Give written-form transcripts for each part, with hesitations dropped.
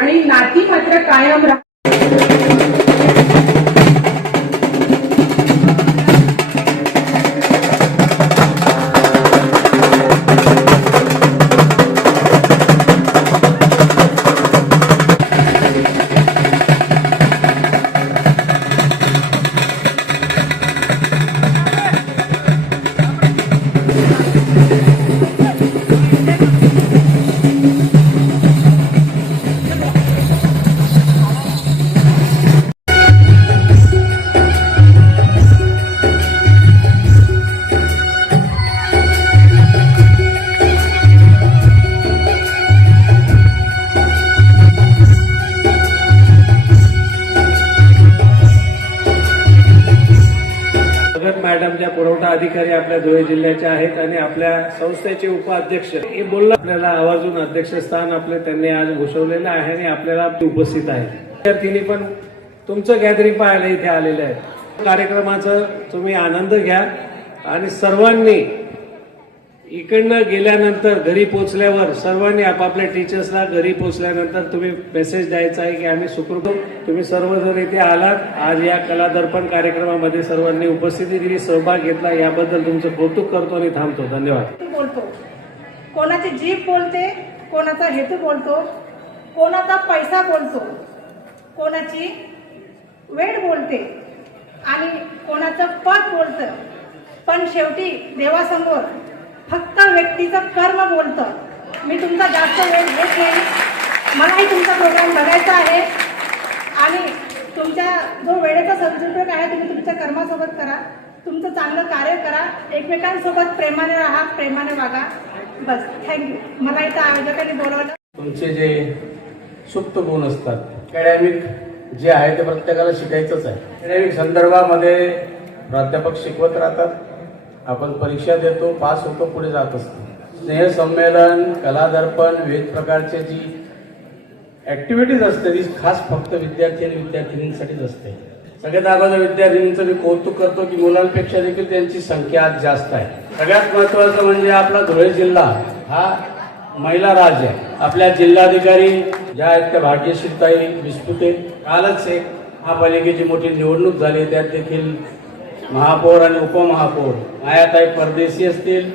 आणि नाती मात्र कायम राहतील. मॅडम ज्या पुरवठा अधिकारी आपल्या धुळे जिल्ह्याच्या आहेत आणि आपल्या संस्थेचे उपाध्यक्ष हे बोललं आपल्याला आवर्जून अध्यक्षस्थान आपले त्यांनी आज घोषवलेलं आहे आणि आपल्याला उपस्थित आहे. विद्यार्थ्यांनी पण तुमचं गॅदरिंग पाहायला इथे आलेलं आहे. कार्यक्रमाचा तुम्ही आनंद घ्या आणि सर्वांनी इकडनं गेल्यानंतर घरी पोहोचल्यावर सर्वांनी आपापल्या टीचर्सला घरी पोहोचल्यानंतर तुम्ही मेसेज द्यायचा आहे की आम्ही सुखरूप. तुम्ही सर्वजण इथे आलात. आज या कला दर्पण कार्यक्रमामध्ये सर्वांनी उपस्थिती दिली, सहभाग घेतला, याबद्दल तुमचं कौतुक करतो आणि थांबतो. धन्यवाद. बोलतो, कोणाची जीभ बोलते, कोणाचा हेतू बोलतो, कोणाचा पैसा बोलतो, कोणाची वेळ बोलते आणि कोणाचं पद बोलतं, पण शेवटी देवासमोर फक्त व्यक्तीचं कर्म बोलतं. मी तुमचा जास्त वेळ घेत नाही. मलाही तुमचा प्रोग्राम बघायचा आहे आणि तुमच्या जो वेळेचा सदुपयोग आहे तुम्ही तुमच्या कर्मासोबत करा, तुमचं चांगलं कार्य करा, एकमेकांसोबत प्रेमाने राहा, प्रेमाने वागा. बस, थँक्यू. मला इथं आयोजकांनी बोलवलं. तुमचे जे सुप्त गुण असतात, अकॅडमिक जे आहे ते प्रत्येकाला शिकायचंच आहे. अकॅडमिक संदर्भामध्ये प्राध्यापक शिकवत राहतात, आपण परीक्षा देतो, पास होतो, पुढे जात असतो. स्नेहसंमेलन, कला दर्पण, विविध प्रकारचे जी ऍक्टिव्हिटीज असते ती खास फक्त विद्यार्थी आणि विद्यार्थिनींसाठीच असते. सगळ्यात अगोदर विद्यार्थिनींचं मी कौतुक करतो की मुलांपेक्षा देखील त्यांची संख्या आज जास्त आहे. सगळ्यात महत्वाचं म्हणजे आपला धुळे जिल्हा हा महिला राज्य आहे. आपल्या जिल्हाधिकारी ज्या आहेत त्या भाग्यश्रीताई विस्पुते. कालच एक महापालिकेची मोठी निवडणूक झाली, त्यात देखील महापौर आणि उपमहापौर मायाताई परदेशी असतील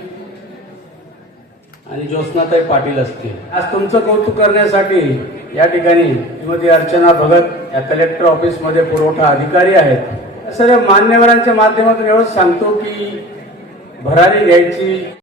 आणि ज्योत्स्नाताई पाटील असतील. आज तुमचं कौतुक करण्यासाठी या ठिकाणी श्रीमती अर्चना भगत या कलेक्टर ऑफिसमध्ये पुरवठा अधिकारी आहेत. सर्व मान्यवरांच्या माध्यमातून एवढंच सांगतो की भरारी घ्यायची